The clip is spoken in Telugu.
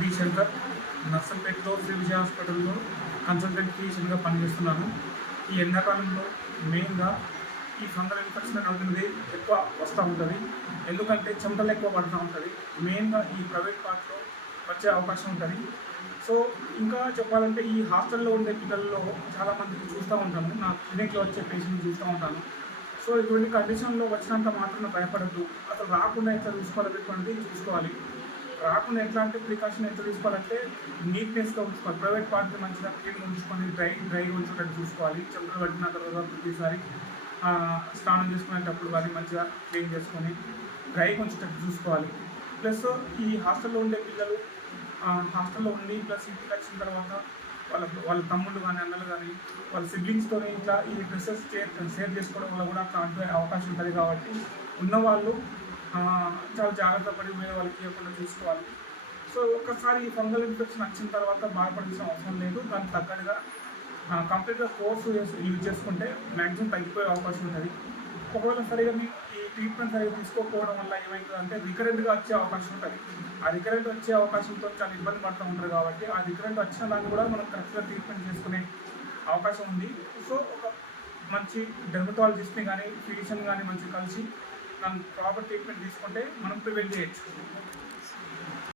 బి శంకర్, నర్సంపేటలో శ్రీ విజయ హాస్పిటల్లో కన్సల్టెంట్ ఫిజిషియన్గా పనిచేస్తున్నాను. ఈ ఎండాకాలంలో మెయిన్గా ఈ ఫంగల్ ఇన్ఫెక్షన్ అవుతుంది ఎక్కువ వస్తూ ఉంటుంది. ఎందుకంటే చెమటలు ఎక్కువ పడుతూ ఉంటుంది. మెయిన్గా ఈ ప్రైవేట్ పార్ట్లో వచ్చే అవకాశం ఉంటుంది. సో ఇంకా చెప్పాలంటే ఈ హాస్టల్లో ఉండే పిల్లల్లో చాలామందికి చూస్తూ ఉంటాను, నా క్లినిక్లో వచ్చే పేషెంట్ చూస్తూ ఉంటాను. సో ఇటువంటి కండిషన్లో వచ్చినంత మాత్రం భయపడద్దు. అసలు రాకుండా ఎట్లా చూసుకోవాలనేటువంటిది చూసుకోవాలి. రాకుండా ఎట్లా అంటే ప్రికాషన్ ఎట్లా తీసుకోవాలంటే నీట్నెస్గా ఉంచుకోవాలి. ప్రైవేట్ పార్ట్ని మంచిగా క్లీన్గా ఉంచుకొని డ్రైగా ఉంచుకోవడానికి చూసుకోవాలి. చెమటలు పట్టిన తర్వాత ప్రతిసారి స్నానం చేసుకునేటప్పుడు కానీ మంచిగా క్లీన్ చేసుకొని డ్రైగా ఉంచేటట్టు చూసుకోవాలి. ప్లస్ ఈ హాస్టల్లో ఉండే పిల్లలు హాస్టల్లో ఉండి ప్లస్ ఇంటికి వచ్చిన తర్వాత వాళ్ళ తమ్ముళ్ళు కానీ అన్నలు కానీ వాళ్ళ సిబ్లింగ్స్తో ఇట్లా ఈ డ్రెస్సెస్ షేర్ చేసుకోవడం వల్ల కూడా అట్లా అంటే అవకాశం ఉంటుంది. కాబట్టి ఉన్నవాళ్ళు చాలా జాగ్రత్త పడి వేరే వాళ్ళకి ఇవ్వకుండా చూసుకోవాలి. సో ఒక్కసారి ఈ ఫంగల్ ఇన్ఫెక్షన్ వచ్చిన తర్వాత బాధపడాల్సిన అవసరం లేదు. దానికి తగ్గట్టుగా కంప్లీట్గా కోర్సు యూజ్ చేసుకుంటే మ్యాక్సిమం తగ్గిపోయే అవకాశం ఉంటుంది. ఒకవేళ సరిగా మీ ఈ ట్రీట్మెంట్ సరిగా తీసుకోకపోవడం వల్ల ఏమవుతుందంటే రికరెంట్గా వచ్చే అవకాశం ఉంటుంది. ఆ రికరెంట్ వచ్చే అవకాశంతో చాలా ఇబ్బంది పడుతూ ఉంటారు. కాబట్టి ఆ రికరెంట్ వచ్చిన దాన్ని కూడా మనం కరెక్ట్గా ట్రీట్మెంట్ చేసుకునే అవకాశం ఉంది. సో ఒక మంచి డెర్మటాలజిస్ట్ని కానీ ఫిజిషియన్ కానీ మంచి కలిసి దాని ప్రాపర్ ట్రీట్మెంట్ తీసుకుంటే మనం ప్రివెంట్ చేయొచ్చు.